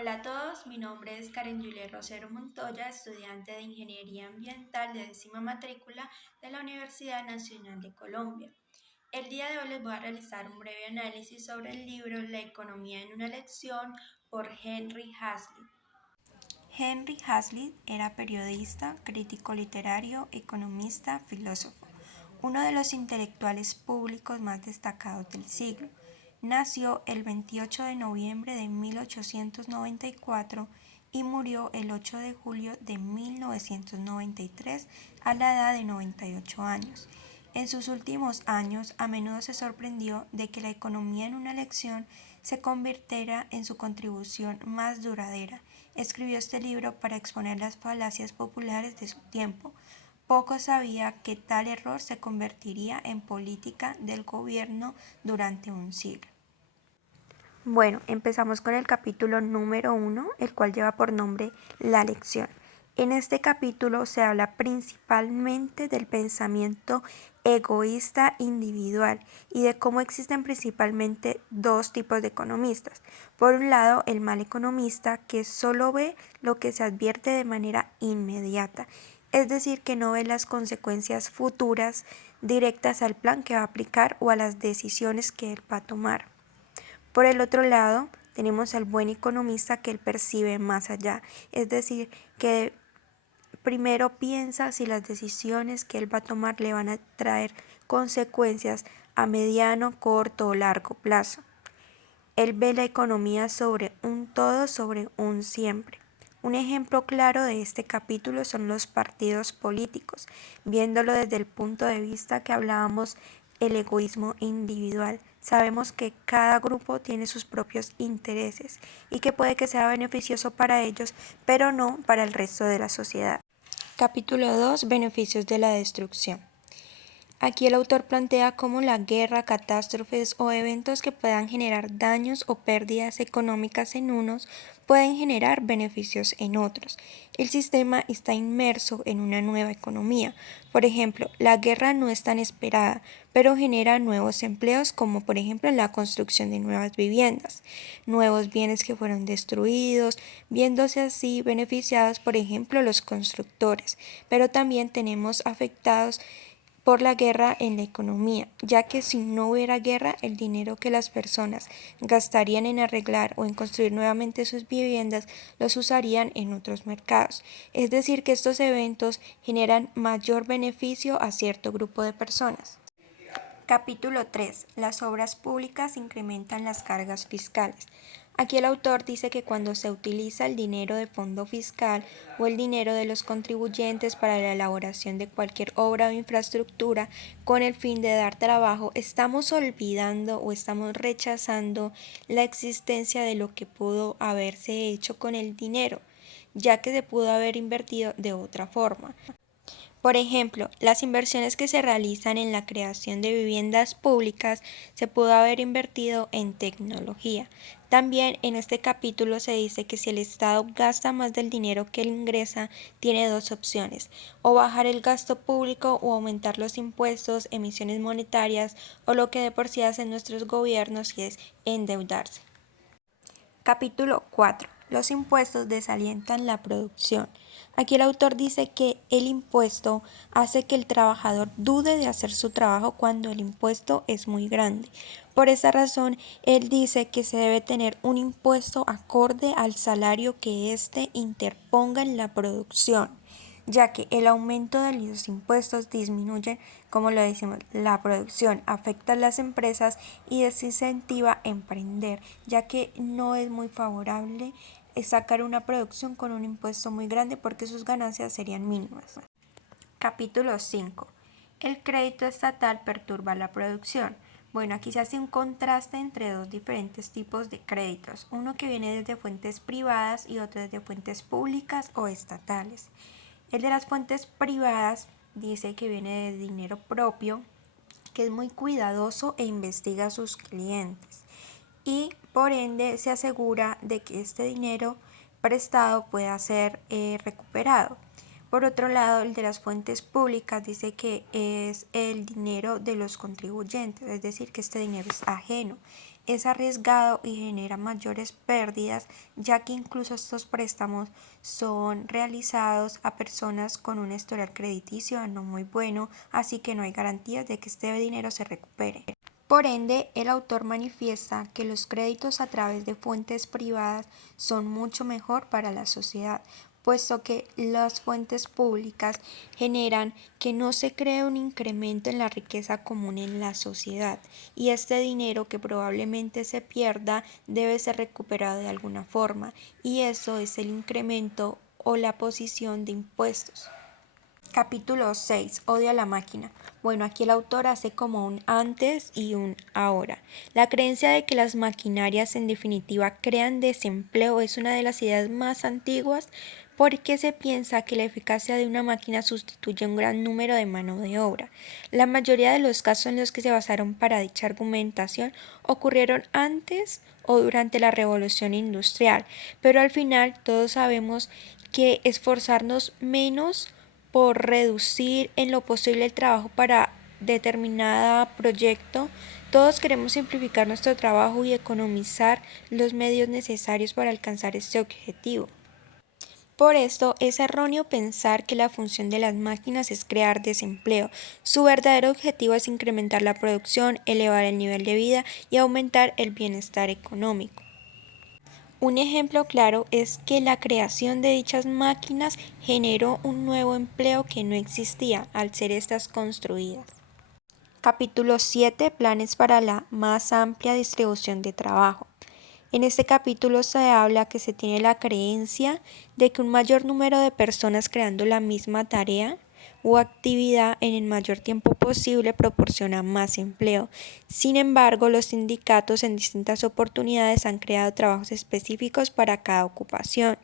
Hola a todos, mi nombre es Karen Julia Rosero Montoya, estudiante de Ingeniería Ambiental de 10ª matrícula de la Universidad Nacional de Colombia. El día de hoy les voy a realizar un breve análisis sobre el libro La economía en una lección por Henry Hazlitt. Henry Hazlitt era periodista, crítico literario, economista, filósofo, uno de los intelectuales públicos más destacados del siglo. Nació el 28 de noviembre de 1894 y murió el 8 de julio de 1993 a la edad de 98 años. En sus últimos años, a menudo se sorprendió de que la economía en una lección se convirtiera en su contribución más duradera. Escribió este libro para exponer las falacias populares de su tiempo. Poco sabía que tal error se convertiría en política del gobierno durante un siglo. Bueno, empezamos con el capítulo número 1, el cual lleva por nombre La lección. En este capítulo se habla principalmente del pensamiento egoísta individual y de cómo existen principalmente dos tipos de economistas. Por un lado, el mal economista, que solo ve lo que se advierte de manera inmediata, es decir, que no ve las consecuencias futuras directas al plan que va a aplicar o a las decisiones que él va a tomar. Por el otro lado, tenemos al buen economista que él percibe más allá, es decir, que primero piensa si las decisiones que él va a tomar le van a traer consecuencias a mediano, corto o largo plazo. Él ve la economía sobre un todo, sobre un siempre. Un ejemplo claro de este capítulo son los partidos políticos, viéndolo desde el punto de vista que hablábamos, el egoísmo individual. Sabemos que cada grupo tiene sus propios intereses y que puede que sea beneficioso para ellos, pero no para el resto de la sociedad. Capítulo 2. Beneficios de la destrucción. Aquí el autor plantea cómo la guerra, catástrofes o eventos que puedan generar daños o pérdidas económicas en unos pueden generar beneficios en otros. El sistema está inmerso en una nueva economía. Por ejemplo, la guerra no es tan esperada, pero genera nuevos empleos como por ejemplo la construcción de nuevas viviendas, nuevos bienes que fueron destruidos, viéndose así beneficiados por ejemplo los constructores, pero también tenemos afectados por la guerra en la economía, ya que si no hubiera guerra, el dinero que las personas gastarían en arreglar o en construir nuevamente sus viviendas los usarían en otros mercados. Es decir, que estos eventos generan mayor beneficio a cierto grupo de personas. Capítulo 3. Las obras públicas incrementan las cargas fiscales. Aquí el autor dice que cuando se utiliza el dinero de fondo fiscal o el dinero de los contribuyentes para la elaboración de cualquier obra o infraestructura con el fin de dar trabajo, estamos olvidando o estamos rechazando la existencia de lo que pudo haberse hecho con el dinero, ya que se pudo haber invertido de otra forma. Por ejemplo, las inversiones que se realizan en la creación de viviendas públicas se pudo haber invertido en tecnología. También en este capítulo se dice que si el Estado gasta más del dinero que él ingresa, tiene dos opciones, o bajar el gasto público o aumentar los impuestos, emisiones monetarias o lo que de por sí hacen nuestros gobiernos, que es endeudarse. Capítulo 4. Los impuestos desalientan la producción. Aquí el autor dice que el impuesto hace que el trabajador dude de hacer su trabajo cuando el impuesto es muy grande. Por esa razón, él dice que se debe tener un impuesto acorde al salario que éste interponga en la producción, ya que el aumento de los impuestos disminuye, como lo decimos, la producción, afecta a las empresas y desincentiva emprender, ya que no es muy favorable sacar una producción con un impuesto muy grande porque sus ganancias serían mínimas. Capítulo 5. El crédito estatal perturba la producción. Bueno, aquí se hace un contraste entre dos diferentes tipos de créditos, uno que viene desde fuentes privadas y otro desde fuentes públicas o estatales. El de las fuentes privadas dice que viene de dinero propio, que es muy cuidadoso e investiga a sus clientes y por ende se asegura de que este dinero prestado pueda ser recuperado. Por otro lado, el de las fuentes públicas dice que es el dinero de los contribuyentes, es decir, que este dinero es ajeno. es arriesgado y genera mayores pérdidas, ya que incluso estos préstamos son realizados a personas con un historial crediticio no muy bueno, así que no hay garantías de que este dinero se recupere. Por ende, el autor manifiesta que los créditos a través de fuentes privadas son mucho mejor para la sociedad, puesto que las fuentes públicas generan que no se cree un incremento en la riqueza común en la sociedad, y este dinero que probablemente se pierda debe ser recuperado de alguna forma, y eso es el incremento o la posición de impuestos. Capítulo 6. Odio a la máquina. Bueno, aquí el autor hace como un antes y un ahora. La creencia de que las maquinarias en definitiva crean desempleo es una de las ideas más antiguas, porque se piensa que la eficacia de una máquina sustituye un gran número de mano de obra. La mayoría de los casos en los que se basaron para dicha argumentación ocurrieron antes o durante la Revolución Industrial, pero al final todos sabemos que esforzarnos menos por reducir en lo posible el trabajo para determinado proyecto. Todos queremos simplificar nuestro trabajo y economizar los medios necesarios para alcanzar este objetivo. Por esto, es erróneo pensar que la función de las máquinas es crear desempleo. Su verdadero objetivo es incrementar la producción, elevar el nivel de vida y aumentar el bienestar económico. Un ejemplo claro es que la creación de dichas máquinas generó un nuevo empleo que no existía al ser estas construidas. Capítulo 7. Planes para la más amplia distribución de trabajo. En este capítulo se habla que se tiene la creencia de que un mayor número de personas creando la misma tarea o actividad en el mayor tiempo posible proporciona más empleo. Sin embargo, los sindicatos en distintas oportunidades han creado trabajos específicos para cada ocupación,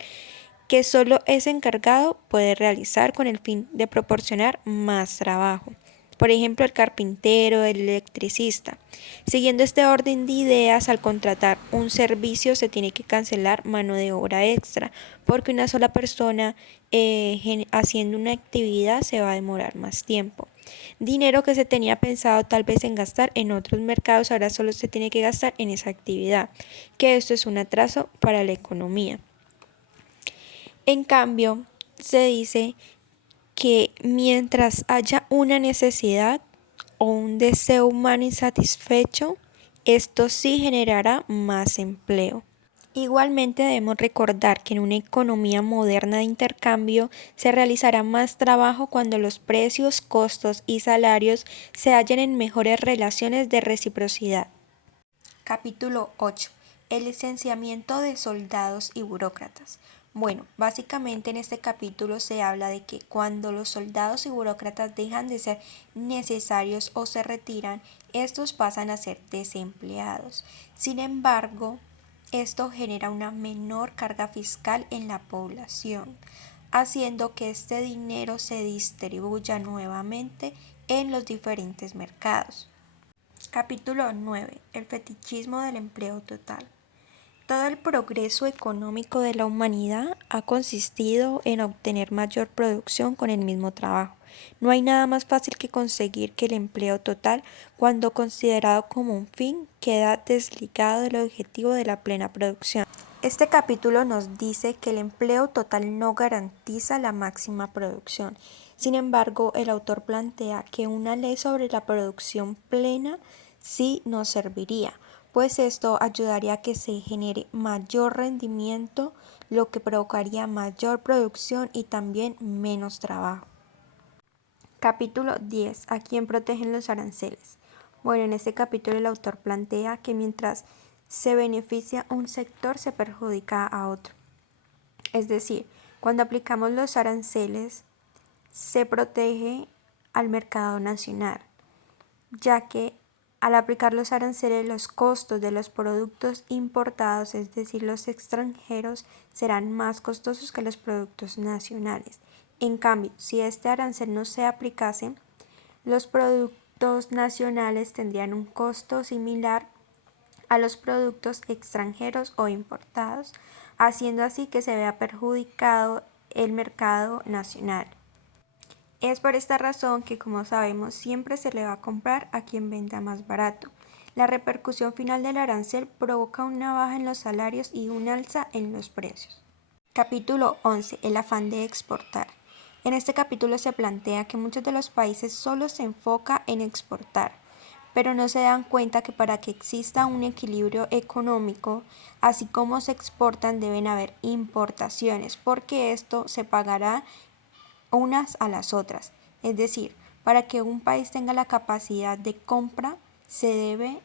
que solo ese encargado puede realizar con el fin de proporcionar más trabajo. Por ejemplo, el carpintero, el electricista. Siguiendo este orden de ideas, al contratar un servicio se tiene que cancelar mano de obra extra, porque una sola persona haciendo una actividad se va a demorar más tiempo. Dinero que se tenía pensado tal vez en gastar en otros mercados, ahora solo se tiene que gastar en esa actividad, que esto es un atraso para la economía. En cambio, se dice que mientras haya una necesidad o un deseo humano insatisfecho, esto sí generará más empleo. Igualmente debemos recordar que en una economía moderna de intercambio se realizará más trabajo cuando los precios, costos y salarios se hallen en mejores relaciones de reciprocidad. Capítulo 8. El licenciamiento de soldados y burócratas. Bueno, básicamente en este capítulo se habla de que cuando los soldados y burócratas dejan de ser necesarios o se retiran, estos pasan a ser desempleados. Sin embargo, esto genera una menor carga fiscal en la población, haciendo que este dinero se distribuya nuevamente en los diferentes mercados. Capítulo 9. El fetichismo del empleo total. Todo el progreso económico de la humanidad ha consistido en obtener mayor producción con el mismo trabajo. No hay nada más fácil que conseguir que el empleo total, cuando considerado como un fin, queda desligado del objetivo de la plena producción. Este capítulo nos dice que el empleo total no garantiza la máxima producción. Sin embargo, el autor plantea que una ley sobre la producción plena sí nos serviría, pues esto ayudaría a que se genere mayor rendimiento, lo que provocaría mayor producción y también menos trabajo. Capítulo 10. ¿A quién protegen los aranceles? Bueno, en este capítulo el autor plantea que mientras se beneficia un sector, se perjudica a otro. Es decir, cuando aplicamos los aranceles, se protege al mercado nacional, ya que al aplicar los aranceles, los costos de los productos importados, es decir, los extranjeros, serán más costosos que los productos nacionales. En cambio, si este arancel no se aplicase, los productos nacionales tendrían un costo similar a los productos extranjeros o importados, haciendo así que se vea perjudicado el mercado nacional. Es por esta razón que, como sabemos, siempre se le va a comprar a quien venda más barato. La repercusión final del arancel provoca una baja en los salarios y un alza en los precios. Capítulo 11. El afán de exportar. En este capítulo se plantea que muchos de los países solo se enfocan en exportar, pero no se dan cuenta que para que exista un equilibrio económico, así como se exportan deben haber importaciones, porque esto se pagará unas a las otras. Es decir, para que un país tenga la capacidad de compra, se debe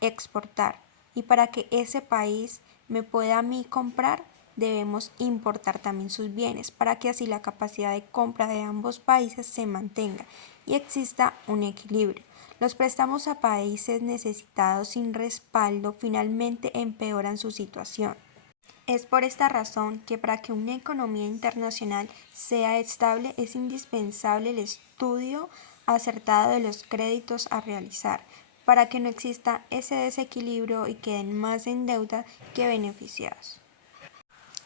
exportar. Y para que ese país me pueda a mí comprar, debemos importar también sus bienes, para que así la capacidad de compra de ambos países se mantenga y exista un equilibrio. Los préstamos a países necesitados sin respaldo finalmente empeoran su situación. Es por esta razón que para que una economía internacional sea estable es indispensable el estudio acertado de los créditos a realizar, para que no exista ese desequilibrio y queden más en deuda que beneficiados.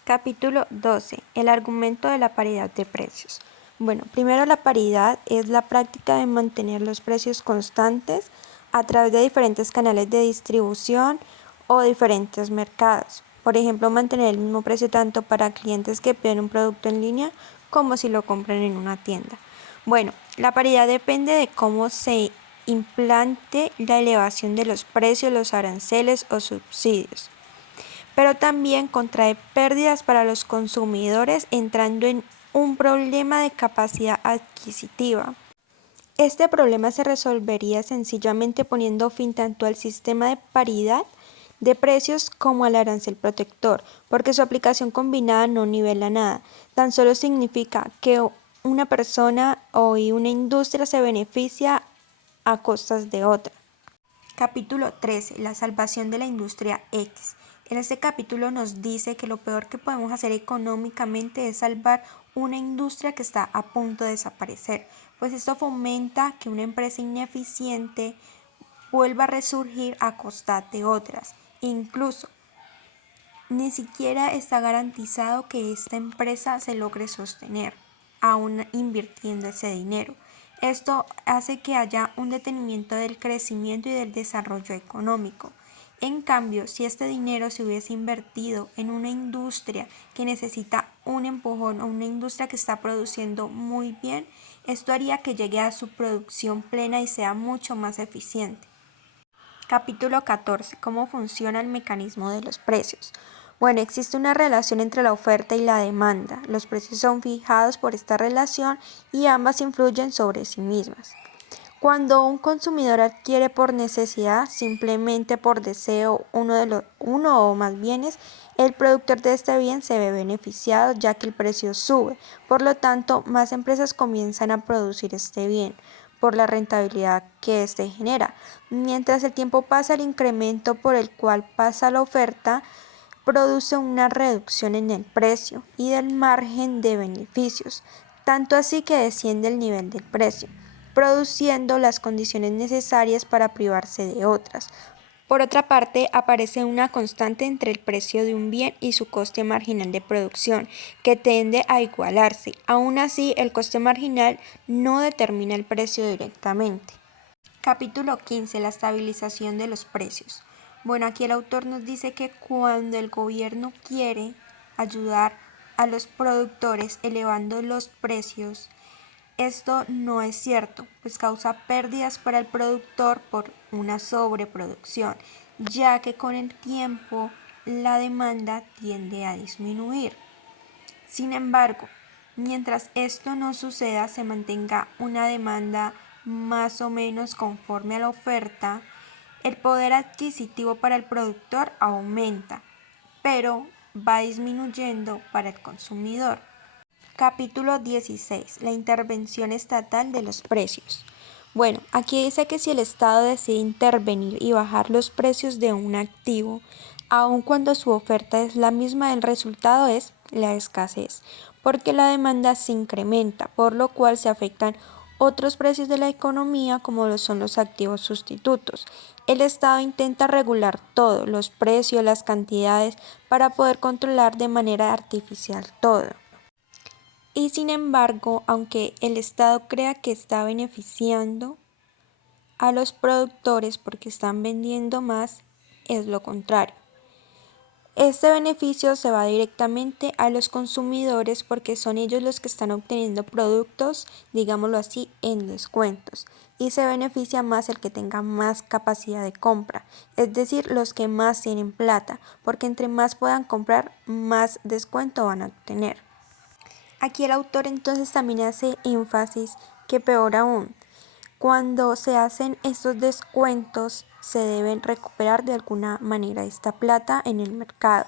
Capítulo 12. El argumento de la paridad de precios. Bueno, primero la paridad es la práctica de mantener los precios constantes a través de diferentes canales de distribución o diferentes mercados. Por ejemplo, mantener el mismo precio tanto para clientes que piden un producto en línea como si lo compran en una tienda. Bueno, la paridad depende de cómo se implante la elevación de los precios, los aranceles o subsidios, pero también contrae pérdidas para los consumidores, entrando en un problema de capacidad adquisitiva. Este problema se resolvería sencillamente poniendo fin tanto al sistema de paridad de precios como al arancel protector, porque su aplicación combinada no nivela nada, tan solo significa que una persona o una industria se beneficia a costas de otra. Capítulo 13. La salvación de la industria X. En este capítulo nos dice que lo peor que podemos hacer económicamente es salvar una industria que está a punto de desaparecer, pues esto fomenta que una empresa ineficiente vuelva a resurgir a costa de otras. Incluso, ni siquiera está garantizado que esta empresa se logre sostener, aún invirtiendo ese dinero. Esto hace que haya un detenimiento del crecimiento y del desarrollo económico. En cambio, si este dinero se hubiese invertido en una industria que necesita un empujón o una industria que está produciendo muy bien, esto haría que llegue a su producción plena y sea mucho más eficiente. Capítulo 14. ¿Cómo funciona el mecanismo de los precios? Bueno, existe una relación entre la oferta y la demanda. Los precios son fijados por esta relación y ambas influyen sobre sí mismas. Cuando un consumidor adquiere por necesidad, simplemente por deseo, uno o más bienes, el productor de este bien se ve beneficiado ya que el precio sube. Por lo tanto, más empresas comienzan a producir este bien por la rentabilidad que éste genera. Mientras el tiempo pasa, el incremento por el cual pasa la oferta produce una reducción en el precio y del margen de beneficios, tanto así que desciende el nivel del precio, produciendo las condiciones necesarias para privarse de otras. Por otra parte, aparece una constante entre el precio de un bien y su coste marginal de producción, que tiende a igualarse. Aún así, el coste marginal no determina el precio directamente. Capítulo 15. La estabilización de los precios. Bueno, aquí el autor nos dice que cuando el gobierno quiere ayudar a los productores elevando los precios, esto no es cierto, pues causa pérdidas para el productor por una sobreproducción, ya que con el tiempo la demanda tiende a disminuir. Sin embargo, mientras esto no suceda, se mantenga una demanda más o menos conforme a la oferta, el poder adquisitivo para el productor aumenta, pero va disminuyendo para el consumidor. Capítulo 16. La intervención estatal de los precios. Bueno, aquí dice que si el Estado decide intervenir y bajar los precios de un activo, aun cuando su oferta es la misma, el resultado es la escasez, porque la demanda se incrementa, por lo cual se afectan otros precios de la economía como lo son los activos sustitutos. El Estado intenta regular todo, los precios, las cantidades, para poder controlar de manera artificial todo. Y sin embargo, aunque el Estado crea que está beneficiando, a los productores porque están vendiendo más, es lo contrario. Este beneficio se va directamente a los consumidores porque son ellos los que están obteniendo productos, digámoslo así, en descuentos. Y se beneficia más el que tenga más capacidad de compra, es decir, los que más tienen plata, porque entre más puedan comprar, más descuento van a obtener. Aquí el autor entonces también hace énfasis que peor aún, cuando se hacen estos descuentos se deben recuperar de alguna manera esta plata en el mercado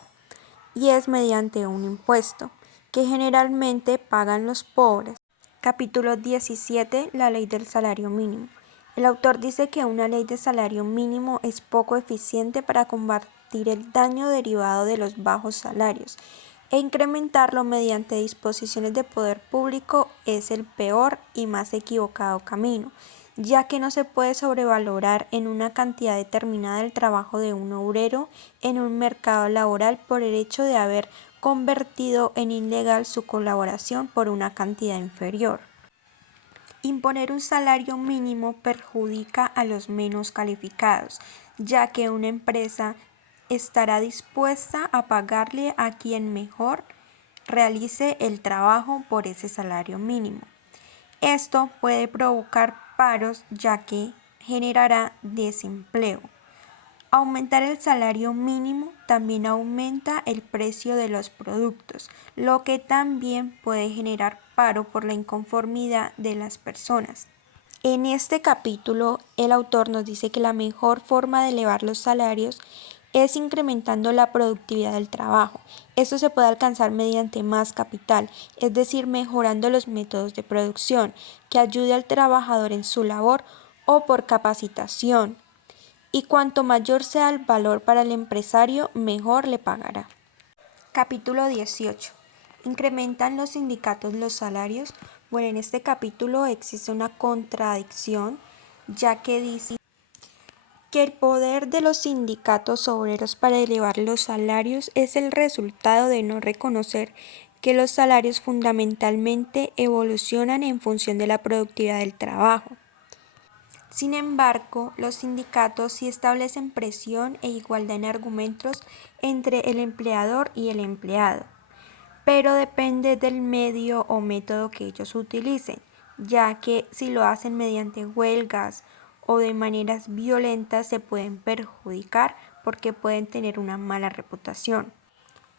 y es mediante un impuesto que generalmente pagan los pobres. Capítulo 17. La ley del salario mínimo. El autor dice que una ley de salario mínimo es poco eficiente para combatir el daño derivado de los bajos salarios e incrementarlo mediante disposiciones de poder público es el peor y más equivocado camino, ya que no se puede sobrevalorar en una cantidad determinada el trabajo de un obrero en un mercado laboral por el hecho de haber convertido en ilegal su colaboración por una cantidad inferior. Imponer un salario mínimo perjudica a los menos calificados, ya que una empresa estará dispuesta a pagarle a quien mejor realice el trabajo por ese salario mínimo. Esto puede provocar paros, ya que generará desempleo. Aumentar el salario mínimo también aumenta el precio de los productos, lo que también puede generar paro por la inconformidad de las personas. En este capítulo, el autor nos dice que la mejor forma de elevar los salarios es incrementando la productividad del trabajo. Esto se puede alcanzar mediante más capital, es decir, mejorando los métodos de producción que ayude al trabajador en su labor o por capacitación. Y cuanto mayor sea el valor para el empresario, mejor le pagará. Capítulo 18. ¿Incrementan los sindicatos los salarios? Bueno, en este capítulo existe una contradicción, ya que dice que el poder de los sindicatos obreros para elevar los salarios es el resultado de no reconocer que los salarios fundamentalmente evolucionan en función de la productividad del trabajo. Sin embargo, los sindicatos sí establecen presión e igualdad en argumentos entre el empleador y el empleado, pero depende del medio o método que ellos utilicen, ya que si lo hacen mediante huelgas o de maneras violentas se pueden perjudicar porque pueden tener una mala reputación.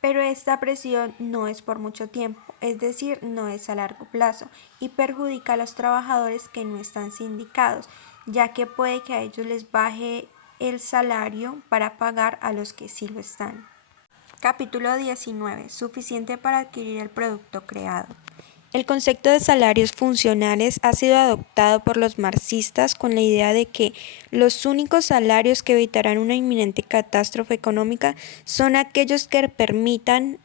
Pero esta presión no es por mucho tiempo, es decir, no es a largo plazo y perjudica a los trabajadores que no están sindicados, ya que puede que a ellos les baje el salario para pagar a los que sí lo están. Capítulo 19. Suficiente para adquirir el producto creado. El concepto de salarios funcionales ha sido adoptado por los marxistas con la idea de que los únicos salarios que evitarán una inminente catástrofe económica son aquellos que permitan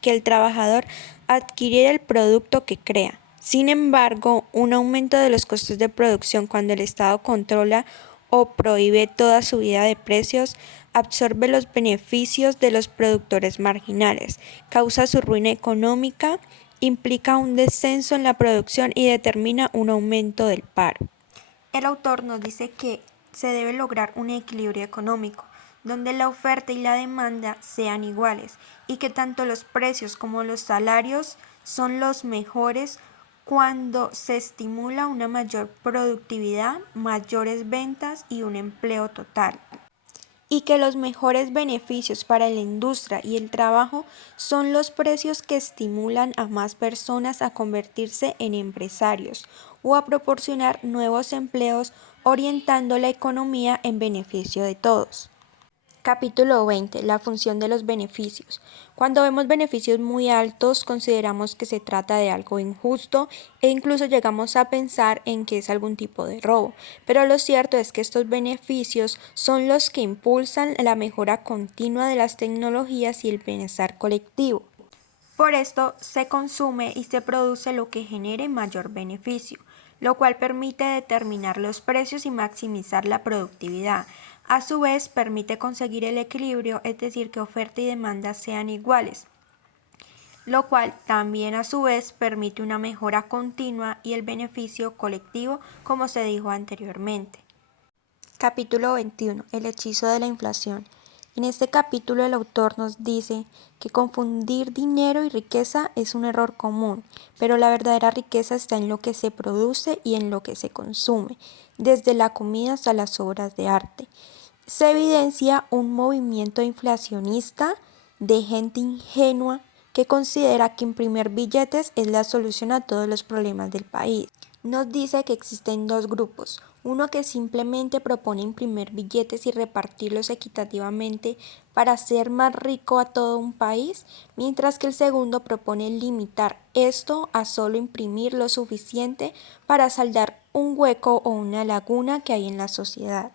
que el trabajador adquiera el producto que crea. Sin embargo, un aumento de los costos de producción cuando el Estado controla o prohíbe toda subida de precios, absorbe los beneficios de los productores marginales, causa su ruina económica, implica un descenso en la producción y determina un aumento del paro. El autor nos dice que se debe lograr un equilibrio económico, donde la oferta y la demanda sean iguales y que tanto los precios como los salarios son los mejores cuando se estimula una mayor productividad, mayores ventas y un empleo total. Y que los mejores beneficios para la industria y el trabajo son los precios que estimulan a más personas a convertirse en empresarios o a proporcionar nuevos empleos, orientando la economía en beneficio de todos. Capítulo 20. La función de los beneficios. Cuando vemos beneficios muy altos, consideramos que se trata de algo injusto e incluso llegamos a pensar en que es algún tipo de robo. Pero lo cierto es que estos beneficios son los que impulsan la mejora continua de las tecnologías y el bienestar colectivo. Por esto se consume y se produce lo que genere mayor beneficio, lo cual permite determinar los precios y maximizar la productividad. A su vez, permite conseguir el equilibrio, es decir, que oferta y demanda sean iguales, lo cual también a su vez permite una mejora continua y el beneficio colectivo, como se dijo anteriormente. Capítulo 21. El hechizo de la inflación. En este capítulo el autor nos dice que confundir dinero y riqueza es un error común, pero la verdadera riqueza está en lo que se produce y en lo que se consume, desde la comida hasta las obras de arte. Se evidencia un movimiento inflacionista de gente ingenua que considera que imprimir billetes es la solución a todos los problemas del país. Nos dice que existen dos grupos, uno que simplemente propone imprimir billetes y repartirlos equitativamente para hacer más rico a todo un país, mientras que el segundo propone limitar esto a solo imprimir lo suficiente para saldar un hueco o una laguna que hay en la sociedad.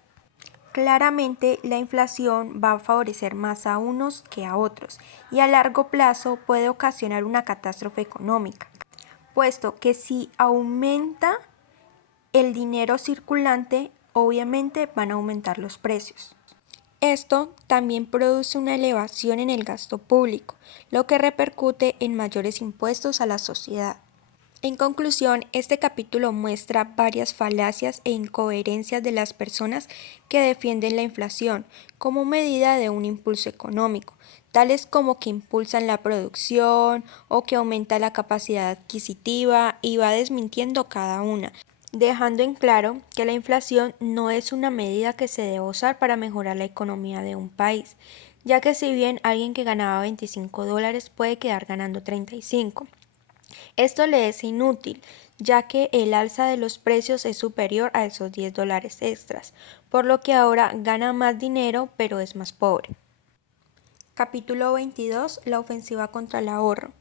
Claramente, la inflación va a favorecer más a unos que a otros y a largo plazo puede ocasionar una catástrofe económica, puesto que si aumenta el dinero circulante, obviamente van a aumentar los precios. Esto también produce una elevación en el gasto público, lo que repercute en mayores impuestos a la sociedad. En conclusión, este capítulo muestra varias falacias e incoherencias de las personas que defienden la inflación como medida de un impulso económico, tales como que impulsan la producción o que aumenta la capacidad adquisitiva, y va desmintiendo cada una, dejando en claro que la inflación no es una medida que se debe usar para mejorar la economía de un país, ya que si bien alguien que ganaba $25 puede quedar ganando 35. Esto le es inútil, ya que el alza de los precios es superior a esos $10 extras, por lo que ahora gana más dinero pero es más pobre. Capítulo 22. La ofensiva contra el ahorro.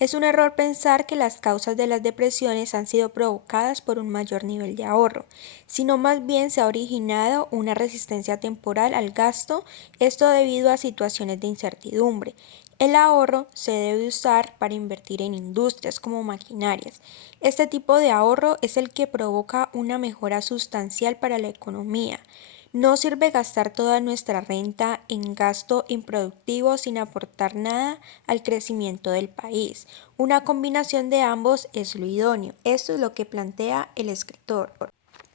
Es un error pensar que las causas de las depresiones han sido provocadas por un mayor nivel de ahorro, sino más bien se ha originado una resistencia temporal al gasto, esto debido a situaciones de incertidumbre. El ahorro se debe usar para invertir en industrias como maquinarias. Este tipo de ahorro es el que provoca una mejora sustancial para la economía. No sirve gastar toda nuestra renta en gasto improductivo sin aportar nada al crecimiento del país. Una combinación de ambos es lo idóneo. Esto es lo que plantea el escritor,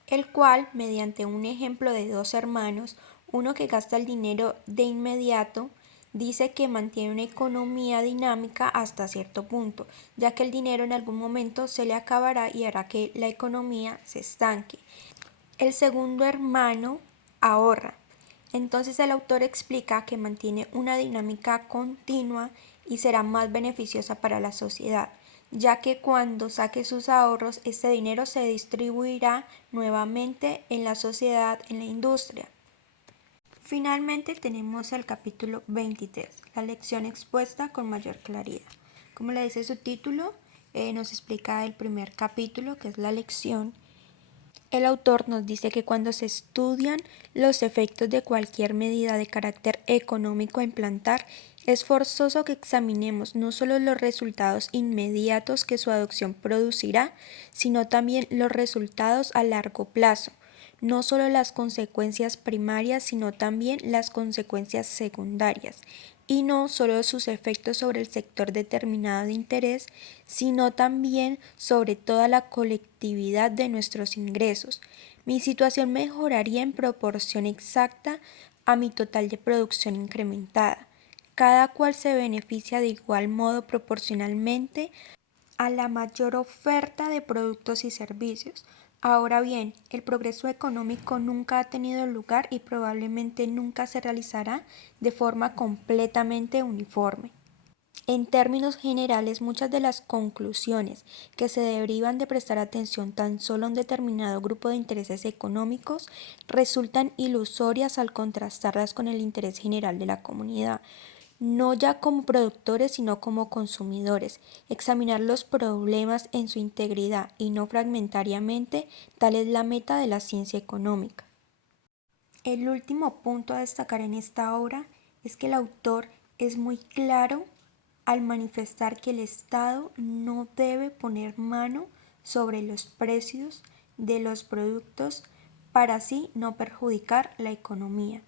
el cual, mediante un ejemplo de dos hermanos, uno que gasta el dinero de inmediato, dice que mantiene una economía dinámica hasta cierto punto, ya que el dinero en algún momento se le acabará y hará que la economía se estanque. El segundo hermano ahorra. Entonces el autor explica que mantiene una dinámica continua y será más beneficiosa para la sociedad, ya que cuando saque sus ahorros, este dinero se distribuirá nuevamente en la sociedad, en la industria. Finalmente tenemos el capítulo 23, la lección expuesta con mayor claridad. Como le dice su título, nos explica el primer capítulo, que es la lección. El autor nos dice que cuando se estudian los efectos de cualquier medida de carácter económico a implantar, es forzoso que examinemos no solo los resultados inmediatos que su adopción producirá, sino también los resultados a largo plazo, no solo las consecuencias primarias, sino también las consecuencias secundarias, y no solo sus efectos sobre el sector determinado de interés, sino también sobre toda la colectividad de nuestros ingresos. Mi situación mejoraría en proporción exacta a mi total de producción incrementada. Cada cual se beneficia de igual modo proporcionalmente a la mayor oferta de productos y servicios. Ahora bien, el progreso económico nunca ha tenido lugar y probablemente nunca se realizará de forma completamente uniforme. En términos generales, muchas de las conclusiones que se derivan de prestar atención tan solo a un determinado grupo de intereses económicos resultan ilusorias al contrastarlas con el interés general de la comunidad, no ya como productores sino como consumidores. Examinar los problemas en su integridad y no fragmentariamente, tal es la meta de la ciencia económica. El último punto a destacar en esta obra es que el autor es muy claro al manifestar que el Estado no debe poner mano sobre los precios de los productos para así no perjudicar la economía.